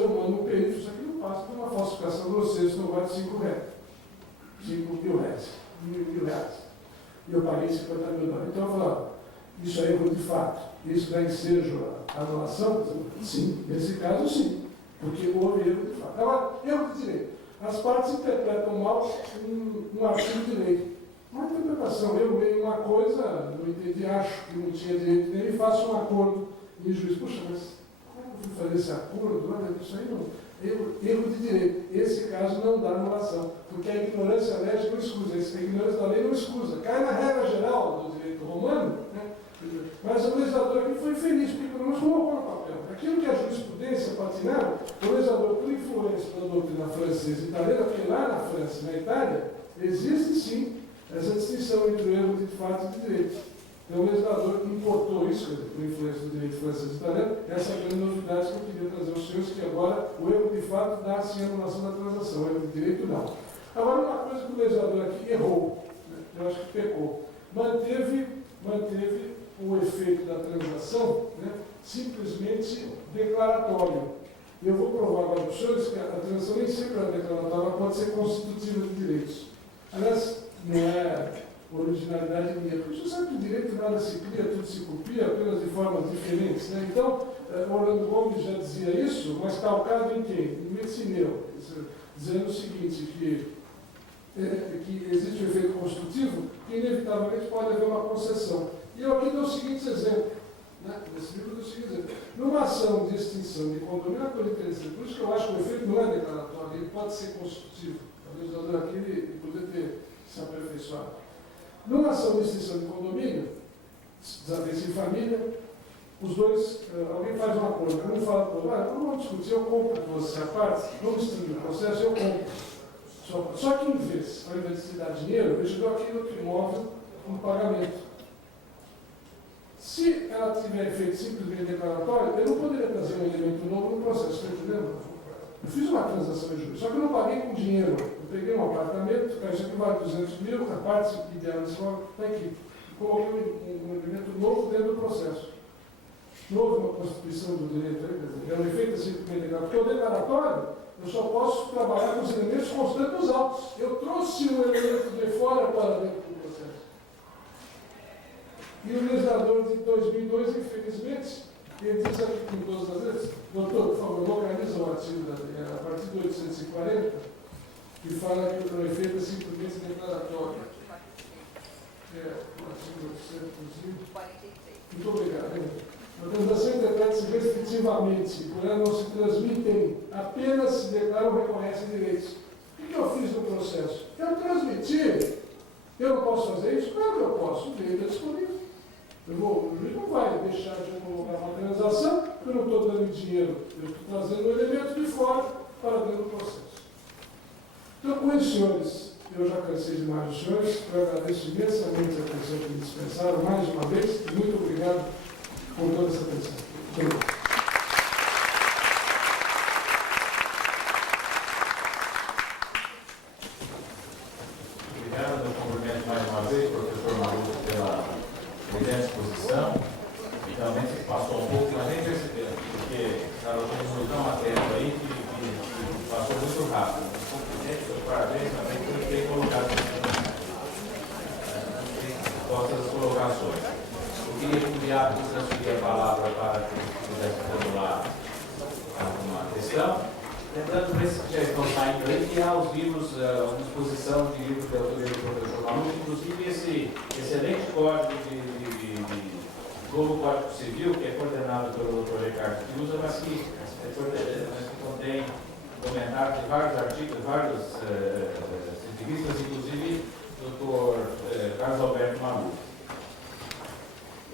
eu mando um perito, isso aqui não passa por uma falsificação grosseira, isso não vale 5 mil reais. E eu paguei 50 mil dólares. Então eu falava, isso é erro de fato. Isso dá ensejo à anulação? Sim, nesse caso sim, porque houve erro de fato. Agora, erro de direito. As partes interpretam mal um artigo de lei. Uma interpretação, eu leio uma coisa, não entendi, acho que não tinha direito nele, e faço um acordo em juiz. Puxa, mas como é que eu fui fazer esse acordo? Olha, isso aí não. Erro de direito. Esse caso não dá anulação, porque a ignorância alérgica não excusa, a ignorância da lei não excusa. Cai na regra geral do direito romano, né? Mas o legislador aqui foi feliz, porque pelo menos colocou no papel. Aquilo que a jurisprudência patinava, o legislador, por influência da doutrina francesa e italiana, porque lá na França e na Itália, existe sim essa distinção entre o erro de fato e de direito. Então o legislador importou isso, por influência do direito francês e italiano, essa grande novidade que eu queria trazer aos senhores, que agora o erro de fato dá sim a anulação da transação, o erro de direito não. Agora, uma coisa que o legislador aqui errou, né? Eu acho que pecou, manteve o efeito da transação, né, simplesmente declaratório. Eu vou provar agora para os senhores que a transação nem sempre é declaratória, ela pode ser constitutiva de direitos. Aliás, não é originalidade minha, porque você sabe que o direito nada se cria, tudo se copia, apenas de formas diferentes. Né? Então, Orlando Gomes já dizia isso, mas calcado em quem? Em Metzineu, dizendo o seguinte, que existe o efeito constitutivo, que inevitavelmente pode haver uma concessão. E eu aqui dou os seguintes exemplos. Né? Nesse livro eu dou o seguinte exemplo. Numa ação de extinção de condomínio, é uma coisa interessante. Por isso que eu acho que o efeito não é declaratório, ele pode ser constitutivo. O legislador aqui ele poderia ter se aperfeiçoado. Numa ação de extinção de condomínio, desavença em família, os dois, alguém faz um acordo, um fala para o outro, não vamos discutir, eu compro de você a parte, vamos extinguir o processo, eu compro. Só que, ao invés de te dar dinheiro, eu te dou aquele outro imóvel com pagamento. Se ela tiver efeito simplesmente declaratório, eu não poderia trazer um elemento novo no processo, está entendendo? Eu fiz uma transação em juros, só que eu não paguei com dinheiro. Eu peguei um apartamento, isso aqui vale 200 mil, a parte ideal desse imóvel está aqui. Coloquei um elemento novo dentro do processo. Não houve uma constituição do direito, é um efeito simplesmente declaratório. Porque o declaratório, eu só posso trabalhar com os elementos constantes dos autos. Eu trouxe um elemento de fora para dentro do processo. E o legislador de 2002, infelizmente, ele diz aqui com todas as vezes, doutor, por favor, localiza o artigo a partir do 840, que fala que o efeito é simplesmente declaratório. O artigo 800. Muito obrigado. A transação interpreta-se restritivamente, por ela não se transmitem, apenas se declaram ou reconhecem direitos. O que eu fiz no processo? Eu transmiti. Eu não posso fazer isso? Claro que eu posso, o direito é disponível. O juiz não vai deixar de colocar uma transação, porque eu não estou dando dinheiro, eu estou trazendo um elemento de fora para dentro do processo. Então, com isso, senhores, eu já cansei demais dos senhores, eu agradeço imensamente a atenção que me dispensaram mais uma vez, e muito obrigado por toda essa atenção. Muito obrigado. Obrigado, eu cumprimento mais uma vez o professor Maruto pela brilhante exposição, e também se passou um pouco, mas nem percebeu, porque estava tendo muita matéria aí que passou muito rápido. Parabéns também por ter colocado as colocações. Eu queria convidar a transferir a palavra para que pudesse formular alguma questão. Lembrando para esses que já estão saindo aí, que há os livros à disposição de livros de autoria do professor Maruto, inclusive esse excelente código novo Código Civil, que é coordenado pelo Dr. Ricardo Fiuza, mas que contém comentários de vários artigos, vários cientistas, inclusive do Dr. Carlos Alberto Maruto.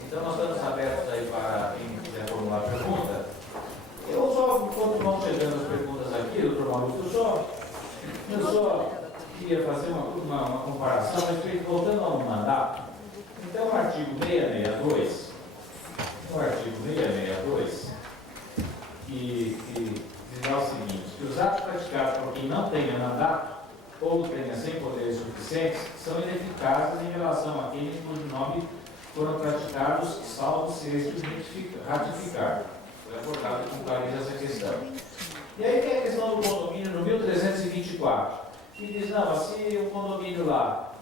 Então, nós estamos abertos aí para quem quiser formular pergunta. Eu só, enquanto vão chegando as perguntas aqui, doutor Maruto, eu só queria fazer uma comparação, mas voltando ao mandato. Então, o artigo 662, que diz o seguinte, que os atos praticados por quem não tenha mandato ou tenha sem poderes suficientes são ineficazes em relação a quem, cujo nome foram praticados, salvo se este ratificar. Foi abordado com clareza essa questão. E aí tem a questão do condomínio no 1324, que diz, não, assim o condomínio lá,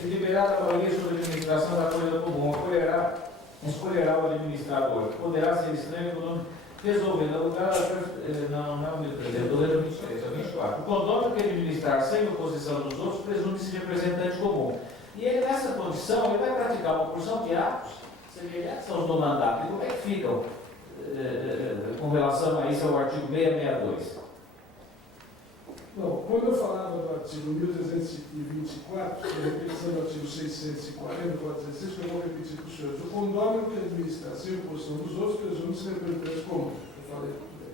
se liberar a maioria sobre a administração da coisa comum, escolherá o administrador, poderá ser estranho que o nome resolvendo alugar não é o 1300, eu estou lendo o 23, é o 24. O condomínio que administrar sem oposição dos outros presume-se representante comum. E ele, nessa condição, ele vai praticar uma porção de atos semelhantes aos do mandato. E como é que ficam com relação a isso ao artigo 662? Bom, quando eu falava do artigo 1324, que é a repetição do artigo 640, pode dizer que eu vou repetir para os senhores. O condômino que administra sem oposição dos outros presume-se representante comum. Eu falei tudo bem.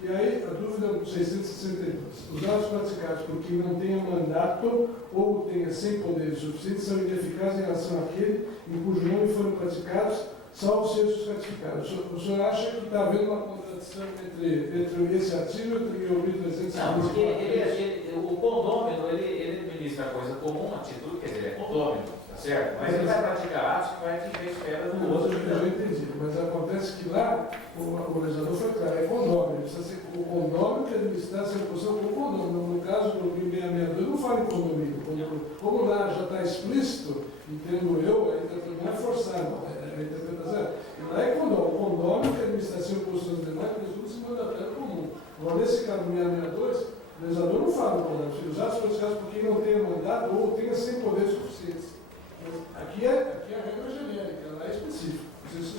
E aí, a dúvida é 662. Os atos praticados por quem não tenha mandato ou tenha sem poderes suficientes são ineficazes em relação àquele em cujo nome foram praticados, salvo seja ratificados. O senhor acha que está havendo uma contradição entre esse artigo e o 1324? Não, porque o condômino, ele administra a coisa comum, a título, quer dizer, é condômino, tá certo? Mas ele vai praticar atos que vai atingir a esfera do outro. Eu já entendi, mas acontece que lá o legislador foi claro, é condômino, precisa ser o condômino que administrar essa posição com o condômino. No caso do 1662, não fala em condomínio. Como lá já está explícito, entendo eu, não é forçado, a interpretação. E lá é condômino. O condômino que administra sem oposição dos demais presume-se mandatário comum. Agora, nesse caso do 662, o legislador não fala do condômino. Os atos praticados por quem não tenha mandato ou tenha sem poderes suficientes. Aqui é a regra genérica, lá é específica. Não sei se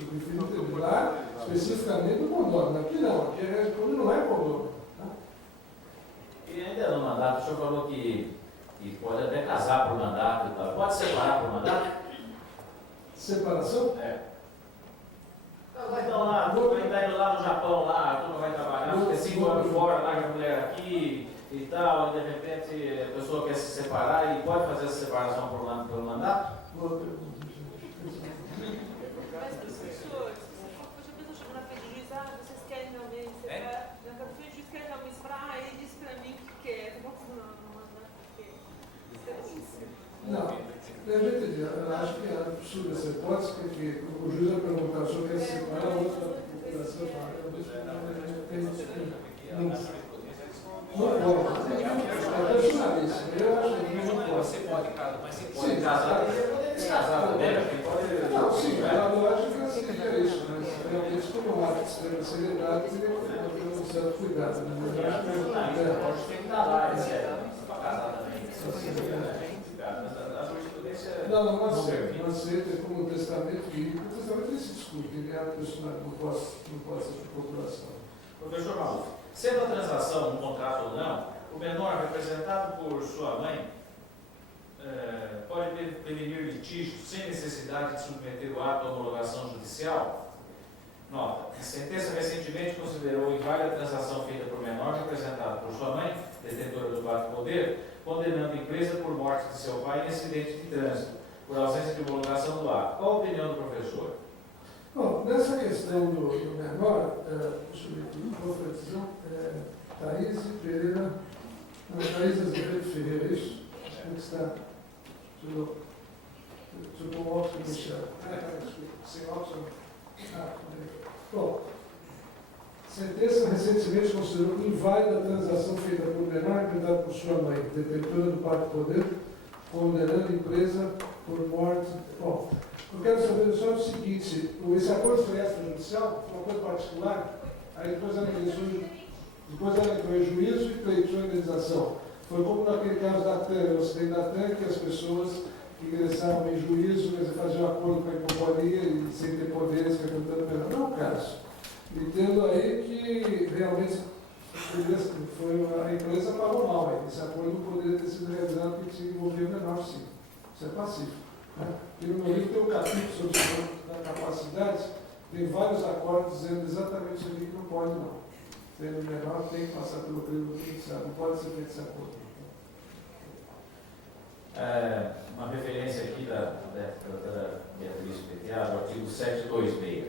o prefiro entender. Lá, especificamente, no condômino. Aqui não, aqui a regra quando não é condômino. Tá? E ainda no mandato, o senhor falou que pode até casar por mandato e tal. Pode separar por mandato? Separação? É. Vai estar lá, vai estar indo lá no Japão, lá, a turma vai trabalhar, fica 5 anos fora, larga a mulher aqui e tal, e de repente a pessoa quer se separar e pode fazer essa separação por mandato? Boa pergunta. Mas, professor, já pensou na frente do juiz, vocês querem realmente separar? Na frente do juiz querem realmente separar, ele disse pra mim que quer, não mandar, porque... Não. Eu entendi. Eu acho que é absurda essa hipótese, porque o juiz vai perguntar se eu quero separar a outra população. Não pode. É personalista. Eu acho que não pode. Você pode casar, mas você pode casar e poder descasar também, pode. Não, sim, a lógica é isso, mas realmente como ato de celebrar, teria que ter um certo cuidado. Pode ter que estar lá, para casar também. Não aceita como testamento bíblico. O testamento ele se discute, ele é a pessoa, não pode ser de população. Professor Maluf, sendo a transação um contrato ou não, o menor representado por sua mãe pode prevenir litígio sem necessidade de submeter o ato à homologação judicial? Nota, a sentença recentemente considerou inválida a transação feita por menor representado por sua mãe, detentora do fato de poder, condenando a empresa por morte de seu pai em acidente de trânsito, por ausência de homologação do ato. Qual a opinião do professor? Bom, nessa questão do menor, deixa eu ver aqui, qual foi a decisão? Thaís Pereira, Thaís Azevedo Ferreira, é isso? Acho que está. Deixa eu pôr o óculos no chão. Desculpa, sem óculos. Bom, sentença recentemente considerou inválida a transação feita por menor representado por sua mãe, detentora do pacto de poder, condenando a empresa por morte. Bom, eu quero saber só o seguinte: esse acordo foi extrajudicial, foi um acordo particular, aí depois ela entrou em juízo e pleitou a indenização. Foi como naquele caso da TAN, o acidente da TAN, que as pessoas ingressavam em juízo, quer dizer, faziam acordo com a companhia e sem ter poderes, frequentando penal. Não é o caso. Entendo aí que realmente a empresa pagou mal. Esse acordo não poderia ter sido realizado porque tinha envolvido o menor, sim. Isso é pacífico. Né? E no meu livro tem um capítulo sobre o segundo da capacidade, tem vários acordos dizendo exatamente isso aqui que não pode não. Tendo menor, tem que passar pelo crime judiciário, não pode ser feito esse acordo. Uma referência aqui da Beatriz PTA, do artigo 726.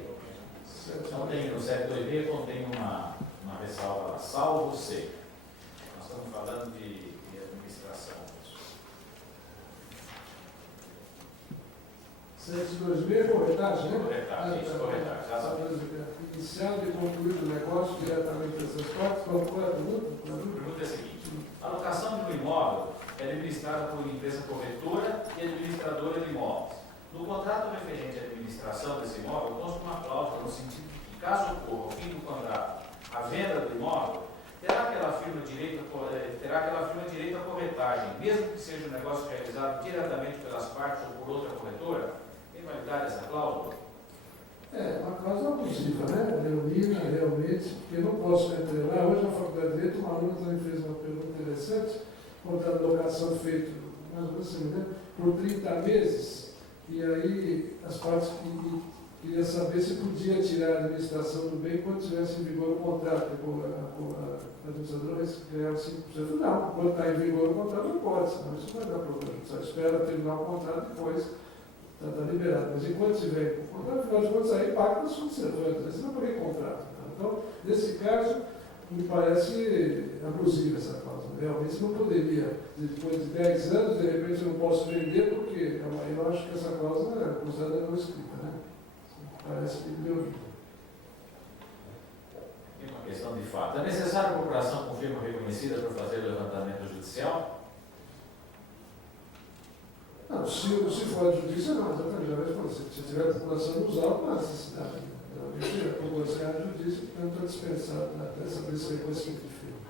Então, no 726 contém uma ressalva, salvo ser. Nós estamos falando de administração. 726 é corretagem, né? Corretagem, isso, corretagem. Exatamente. Iniciado e concluído o negócio diretamente dessas partes, qual é a pergunta? A pergunta é a seguinte: a locação de um imóvel é administrada por empresa corretora e administradora de imóveis. No contrato referente à administração desse imóvel, consta uma cláusula no sentido de que, caso ocorra ao fim do contrato a venda do imóvel, terá aquela firma direito à corretagem, mesmo que seja um negócio realizado diretamente pelas partes ou por outra corretora? Tem validade essa cláusula? É, uma cláusula abusiva, né? Leonina, realmente, porque eu não posso entregar. Hoje na Faculdade de Direito, uma aluna também fez uma pergunta interessante, contrato de locação feito, mais ou menos assim, né? Por 30 meses, e aí as partes queriam saber se podia tirar a administração do bem quando tivesse em vigor o contrato. A administradora ganhava 5%. Não, quando está em vigor o contrato não pode, senão isso não vai dar problema. Só espera terminar o contrato e depois está liberado. Mas enquanto tiver o contrato, afinal de contas, aí paga as condições. Você não paga contrato. Tá? Então, nesse caso, me parece abusiva essa cláusula. Realmente não poderia, depois de 10 anos, de repente eu não posso vender, porque eu acho que essa cláusula é considerada não escrita, né? Parece que deu. Tem uma questão de fato. É necessário a procuração com firma reconhecida para fazer o levantamento judicial? Não, se for a justiça, não, exatamente. Já respondi. Se tiver a população usar, não há necessidade. Realmente, a população é a justiça, portanto, está dispensado dessa consequência de firma.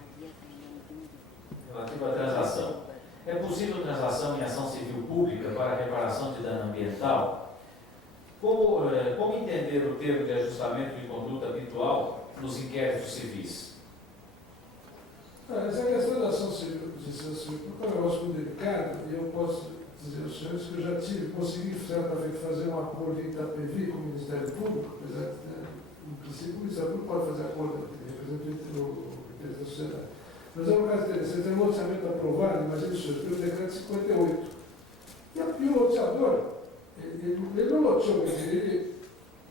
Relativo à transação. É possível transação em ação civil pública para reparação de dano ambiental? Como entender o termo de ajustamento de conduta habitual nos inquéritos civis? Essa questão da ação civil, porque é um negócio muito delicado, e eu posso dizer aos senhores que eu já consegui certamente fazer um acordo em Itapevi com o Ministério Público, apesar de, né, no princípio, o Ministério Público pode fazer acordo, representante do interesse da sociedade. Mas é um caso interessante, tem um loteamento aprovado, imagine isso, pelo decreto 58. E o loteador, ele não loteou,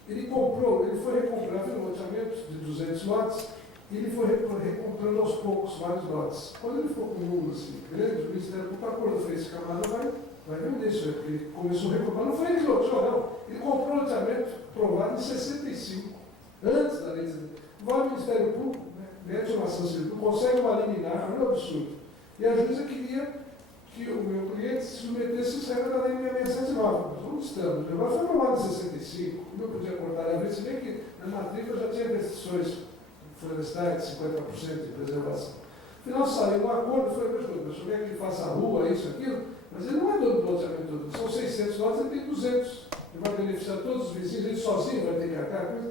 ele comprou, ele foi recomprar um loteamento de 200 lotes, e ele foi recomprando aos poucos vários lotes. Quando ele ficou com um número assim grande, o Ministério Público acordou, fez esse camarada vai vender isso aí, porque ele começou a recomprar. Não foi ele que loteou, não. Ele comprou o loteamento aprovado em 65, antes da lei de... Vai o Ministério Público, mete uma ação civil, consegue uma liminar, é um absurdo. E a juíza queria que o meu cliente se submetesse à regra da lei 6609. Nós não estamos. Agora foi aprovado em 65, não podia cortar a vez, se bem que na matrícula já tinha restrições florestais de 50% de preservação. Afinal, saiu um acordo, foi para o senhor quer que ele faça a rua, isso, aquilo, mas ele não é dono do loteamento todo. São 600 lotes, ele tem 200. Ele vai beneficiar todos os vizinhos, ele sozinho vai ter que arcar com isso.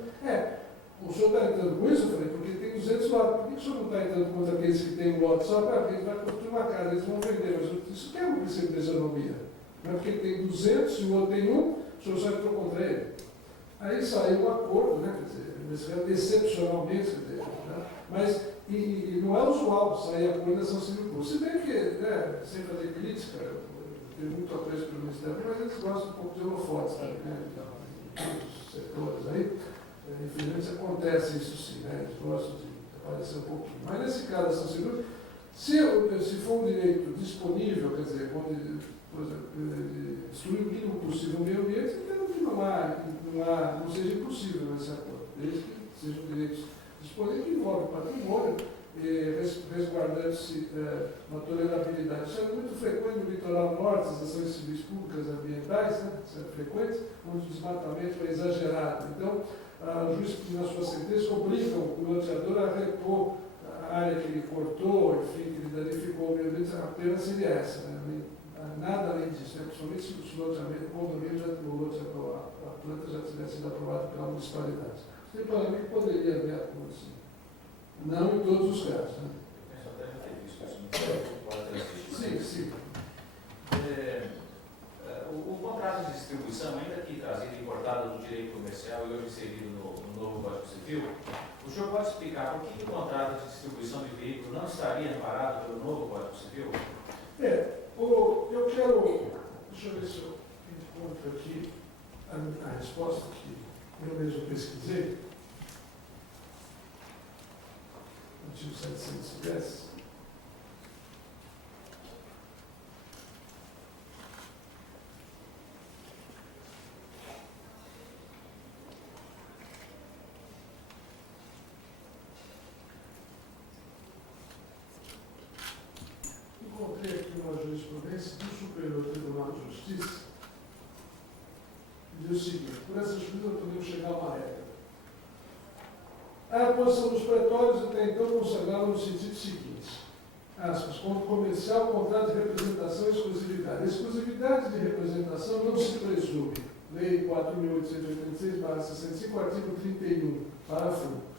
O senhor está entrando com isso? Eu falei, porque ele tem 200 lotes. Por que o senhor não está entrando contra aqueles que têm um lote só? Para ele vai construir uma casa, eles vão vender. Mas isso é um princípio de isonomia. Não é porque ele tem 200 e o outro tem um, o senhor só entrou contra ele. Aí saiu um acordo, né? Quer dizer, nesse caso, excepcionalmente, quer dizer, né? Mas e não é usual sair acordo da ação civil pública. Se bem que, né, sem fazer crítica, eu tenho muito apreço pelo Ministério, mas eles gostam um pouco de holofotes, sabe, né? Em todos os setores aí. Infelizmente acontece isso sim, né? Eles gostam de aparecer um pouquinho. Mas nesse caso da ação civil, se for um direito disponível, quer dizer, onde, por exemplo, destruir o mínimo possível o meio ambiente, entendo que não seja impossível esse acordo, desde que sejam direitos disponíveis que envolvem patrimônio, resguardando-se uma tolerabilidade. Isso é muito frequente no litoral norte, as ações civis públicas ambientais, né? Isso é frequente, onde o desmatamento é exagerado. Então, o juiz, na sua sentença, obrigam o loteador a repor a área que ele cortou, enfim, que ele danificou o meio ambiente, apenas seria essa. Né? Nada além disso, né? Principalmente se o loteamento, o condomínio, a planta já tivesse sido aprovada pela municipalidade. Tem para mim que poderia haver acordo, sim. Não em todos os casos. Né? Eu penso até já ter visto isso, pode ter assistido. Sim. O contrato de distribuição, ainda que trazido e importado do direito comercial e hoje inserido no novo Código Civil, o senhor pode explicar por que o contrato de distribuição de veículo não estaria amparado pelo novo Código Civil? Eu quero, deixa eu ver se eu encontro aqui a resposta que eu mesmo pesquisei. Artigo 710. Justiça, que diz o seguinte: por essa justiça podemos chegar a uma regra. A posição dos pretórios até então consagrava no sentido seguinte: aspas, como comercial, contrato de representação e exclusividade. A exclusividade de representação não se presume. Lei 4.886/65, artigo 31, parágrafo 1.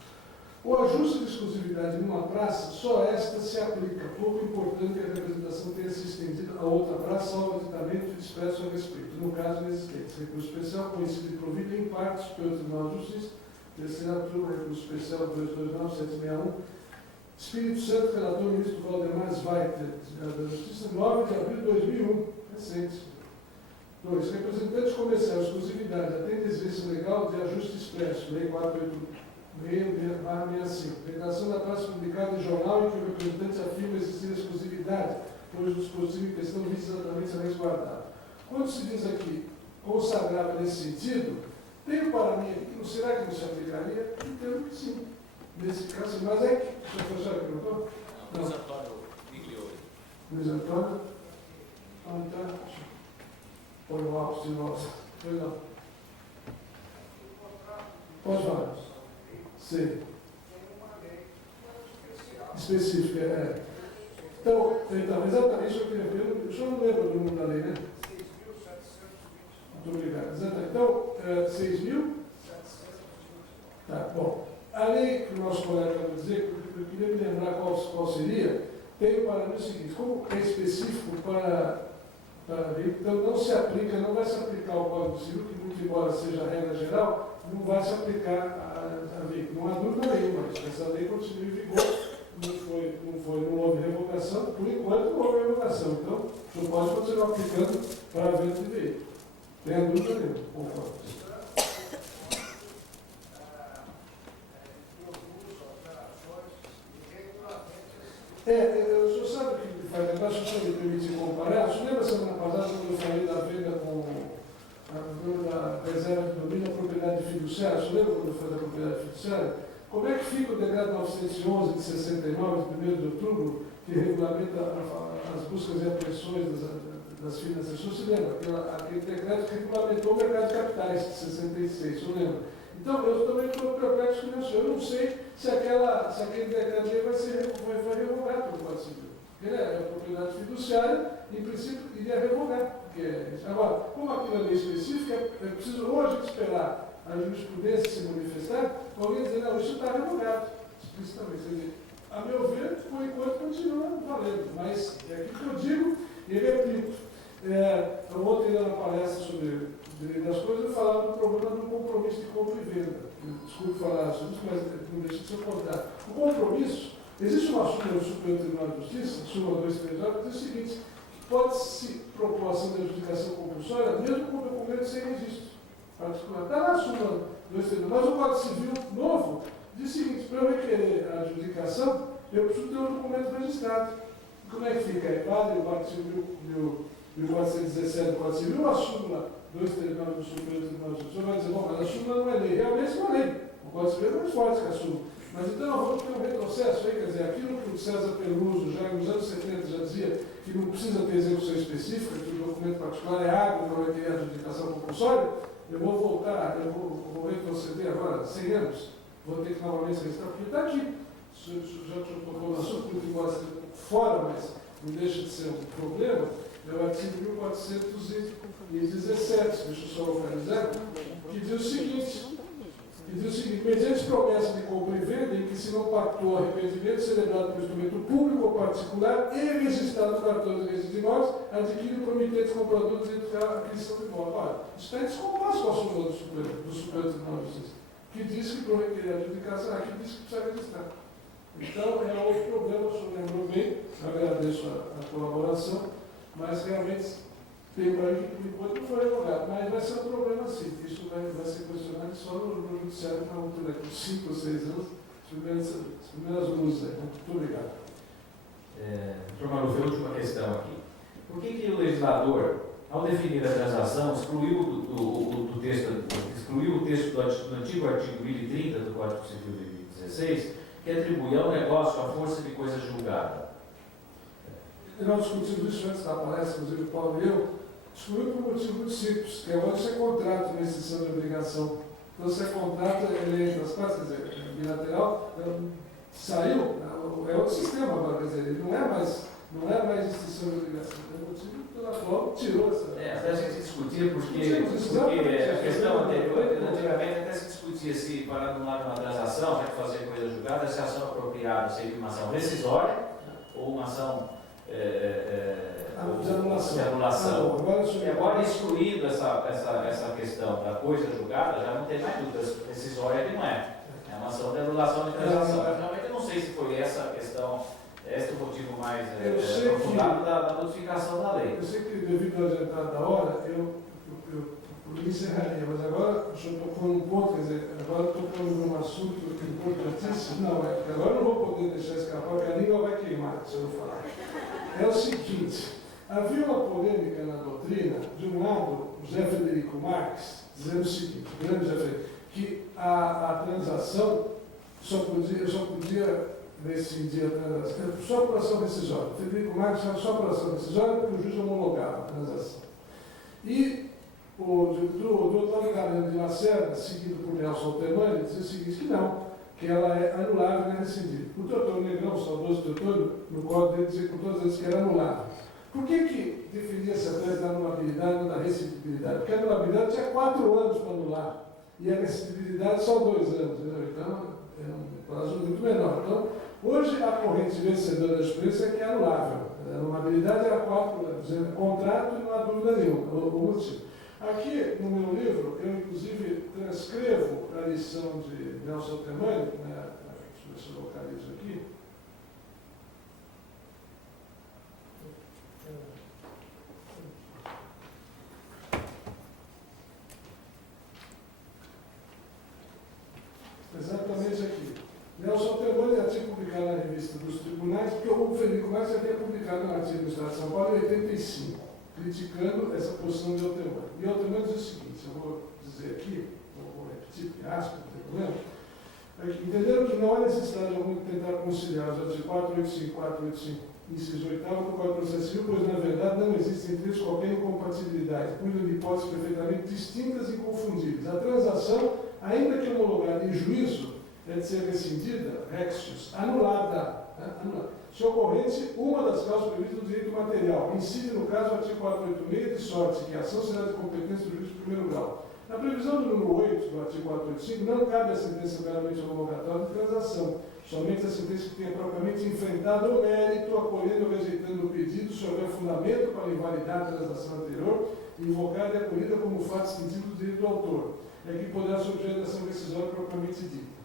O ajuste de exclusividade numa praça, só esta se aplica, pouco importante que a representação tenha se estendido a outra praça, salvo aditamento expresso a respeito. No caso inexistente, recurso especial conhecido e provido em partes pelo Tribunal de Justiça, terceira turma, recurso especial 229-761, Espírito Santo, relator ministro Valdemar Zweiter, da Justiça, 9 de abril de 2001, recente. 2. Representantes comerciais, exclusividade, atende a exigência legal de ajuste expresso, Lei 486/65. Declaração da praça publicada em jornal em que o representante afirma existir exclusividade, pois o dispositivo em questão visa exatamente a resguardar. Quando se diz aqui consagrava nesse sentido, tem para mim aqui que não será que não se aplicaria? Entendo que sim. Nesse caso, mas é que. O senhor professor perguntou? Não, Luiz Antônio Migliori. Luiz Antônio? Ah, tá. Põe o óculos de novo. Pois não. Pode falar. Sim. Específica, é. Então, exatamente isso que eu queria ver. O senhor não lembra do número da lei, né? 6.720. Muito obrigado. Exatamente. Então, 6.000? Tá, bom. A lei que o nosso colega acabou de dizer, eu queria me lembrar qual seria, tem para mim o seguinte: como é específico para então não se aplica, não vai se aplicar o Código Civil, que muito embora seja a regra geral, não vai se aplicar a lei. Não há dúvida nenhuma, mas essa lei continua em vigor, não houve revogação, por enquanto não houve revogação, então não pode continuar aplicando para a venda de veículo. Tem a dúvida nenhuma, concordo. O senhor sabe o que faz negócio, o senhor me permite comparar? O senhor lembra semana passada quando eu falei da venda com da reserva de domínio à propriedade fiduciária? O senhor lembra quando eu falei da propriedade fiduciária? Como é que fica o decreto 911 de 69, de 1º de outubro, que regulamenta as buscas e apreensões das finanças? O senhor se lembra? Aquele decreto que regulamentou o mercado de capitais de 66, o senhor lembra? Então, eu também estou perplexo com isso. Eu não sei se aquele decreto de lei vai revogado pelo Código Civil. Porque é propriedade fiduciária, em princípio, iria revogar. Agora, como aquilo é lei específica, é preciso ou a gente esperar a jurisprudência se manifestar, ou alguém dizer, não, isso está revogado, explicitamente. Quer dizer, a meu ver, por enquanto, continua valendo. Mas é aquilo que eu digo e repito. Ontem, na palestra sobre direito das coisas, eu falava do problema do compromisso de compra e venda. Desculpe falar sobre isso, mas não deixa de ser contar. O compromisso, existe uma súmula do Supremo Tribunal de Justiça, súmula 239, que diz o seguinte: pode-se propor ação de adjudicação compulsória, mesmo com documento sem registro particular. Está na súmula 239, mas o Código Civil novo diz o seguinte: para eu requerer a adjudicação, eu preciso ter um documento registrado. Como é que fica? É vale o artigo 1417 do Código Civil ou a súmula 239 do Supremo Tribunal de Justiça? O senhor vai dizer, bom, mas a súmula não é lei. Realmente não é lei. O Código Civil é mais forte que a súmula. Mas então nós vamos ter um retrocesso aí, quer dizer, aquilo que o César Peluso já nos anos 70 já dizia que não precisa ter execução específica, que o documento particular é água para requerer a adjudicação compulsória, eu vou voltar, eu vou retroceder agora 100 anos, vou ter que novamente registrar, porque está aqui. Já tocou no assunto, muito embora seja fora, mas não deixa de ser um problema, é o artigo 1417, deixa eu só localizar, que diz o seguinte: mediante promessa de compra e venda, em que se não pactou arrependimento celebrado por instrumento público ou particular e registrado no cartão de registro de imóveis, adquire o promitente comprador direito à aquisição de imóveis. Olha, isso está em descompasso com a súmula do Supremo Tribunal de Justiça, que diz que para requerer a adjudicação, aqui diz que precisa registrar. Então, é outro problema, o senhor lembrou bem, agradeço a colaboração, mas realmente tem para mim que por enquanto não foi revogado, mas vai ser um problema sim. Isso vai ser questionado só no judiciário para um daqui 5 ou 6 anos, as primeiras luzes aí. Muito obrigado. Doutor Maluf, última questão aqui. Por que o legislador, ao definir a transação, excluiu o texto do antigo artigo 1030 do Código Civil de 2016, que atribui ao negócio a força de coisa julgada? Nós discutimos isso antes da palestra, inclusive o Paulo e eu, Excluiu por motivo muito simples, que agora isso é contrato, na extinção de obrigação. Então, se é contrato, ele é entre as partes, quer dizer, bilateral, saiu, é outro sistema agora, quer dizer, ele não é mais extinção de obrigação. É o motivo pela qual tirou essa. Até a gente discutia porque a questão anterior, antigamente até se discutia se para anular uma transação, já que fazer coisa julgada, se a ação apropriada seria uma ação rescisória ou uma ação de anulação. E agora, excluindo essa questão da coisa julgada, já não tem mais dúvidas. Rescisória que não é. É uma ação de anulação de transação. Mas realmente eu não sei se foi essa a questão, esse é o motivo mais aprofundado da modificação da lei. Eu sei que devido ao adiantado da hora, eu encerraria, mas agora o senhor tocou num ponto, quer dizer, agora tocando num assunto importantíssimo. Não, porque agora eu não vou poder deixar escapar, porque a língua vai queimar se eu não falar. É o seguinte, havia uma polêmica na doutrina, de um lado, José Frederico Marx, dizendo o seguinte, o grande José Frederico, que a transação só podia decidir a transação, só por ação decisória. Frederico Marx fala só por ação decisória, porque o juiz homologava a transação. E do Otávio Galeno de Lacerda, seguido por Nelson Altemani, dizia o seguinte, que não, que ela é anulável e rescindível. O doutor Negrão, o saudoso doutor, no código dele dizia com todas as que era anulável. Por que definia-se a tese da anulabilidade ou da rescindibilidade? Porque a anulabilidade tinha 4 anos para anular, e a rescindibilidade só 2 anos. Entendeu? Então, é um prazo muito menor. Então, hoje a corrente vencedora da justiça é que é anulável. A anulabilidade era 4 anos. É contrato e não há dúvida nenhuma, o motivo. Aqui, no meu livro, eu inclusive transcrevo a lição de Nelson Altemani, né? Deixa eu ver se eu localizo aqui. Exatamente aqui. Nelson Altemani já tinha publicado na revista dos tribunais, porque o Frederico Marx já havia publicado um artigo no Estado de São Paulo em 85. Criticando essa posição de Altemani. E Altemani diz o seguinte, eu vou dizer aqui, vou repetir, porque aspas, não tem problema, entenderam que não há necessidade alguma de tentar conciliar os artigos 485 e 485, inciso 8º do Código de Processo Civil, pois na verdade não existe entre eles qualquer incompatibilidade, cuidam de hipóteses perfeitamente distintas e inconfundíveis. A transação, ainda que homologada em juízo, é de ser rescindida, rextius, anulada. Se ocorrente, uma das causas previstas no direito material, incide no caso o artigo 486 de sorte, que a ação será de competência do juiz de primeiro grau. Na previsão do número 8 do artigo 485, não cabe a sentença meramente homologatória de transação, somente a sentença que tenha propriamente enfrentado o mérito, acolhendo ou rejeitando o pedido, se houver fundamento para invalidar a transação anterior, invocada e acolhida como fato distintivo do direito do autor, é que poderá ser objeto da ação decisória propriamente dita.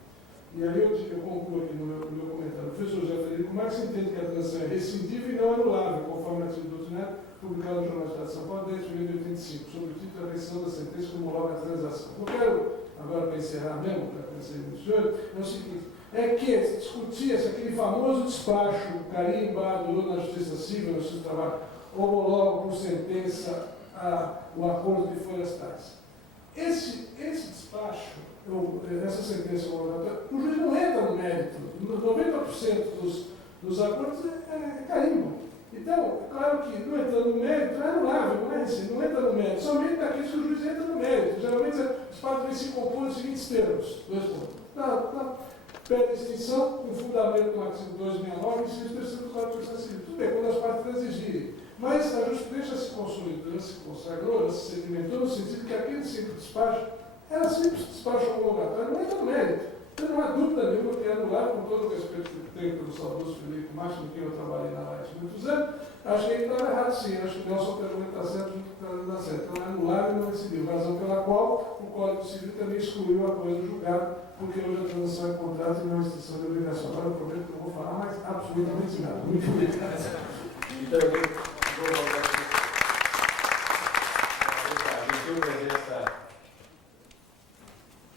E aí eu concluo aqui no meu comentário. O professor José Frederico Marx entende que a transação é rescindível e não anulável, conforme o artigo doutrinário publicado no Jornal do Estado de São Paulo, 10 de julho de 85, sobre o título da rescisão da sentença que homologa a transação. Eu quero, agora para encerrar mesmo, para conhecer o senhor, é o seguinte, é que discutia-se aquele famoso despacho carimbado na Justiça Civil, na Justiça do Trabalho, homologa por sentença o acordo de florestais. Esse despacho, essa sentença homologatória, o juiz não entra no mérito. 90% dos acordos é carimbo. Então, é claro que não entrando no mérito é anulável, não é assim, não entra no mérito, somente daqueles que o juiz entra no mérito. Geralmente, os partes se compõem nos seguintes termos: 2 pontos. Pede extinção com fundamento no artigo 269 e inciso 3º do Código de Processo Civil. Tudo bem, quando as partes exigirem. Mas a jurisprudência se consolidou, se consagrou, se sedimentou no sentido que aquele simples despacho era simples despacho homologatório, não entra no mérito. Então não há dúvida nenhuma que é anular, com todo o respeito que tenho pelo saudoso Frederico Marx, com quem eu trabalhei na Light há muitos anos, acho que ele estava errado sim, acho que o Nelson Altemani está certo, junto que está dando certo. Então é anular e não decidiu, razão pela qual o Código Civil também excluiu a coisa do julgado, porque hoje a transação é contrato e não é extinção de obrigação. Agora eu prometo que eu vou falar mais absolutamente nada. Muito obrigado. Então, eu vou voltar aqui. A gentil presença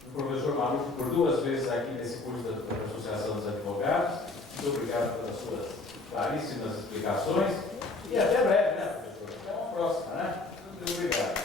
do professor Maluf por 2 vezes aqui nesse curso da Associação dos Advogados. Muito obrigado pelas suas claríssimas explicações. E até breve, né, professor? Até uma próxima, né? Muito obrigado.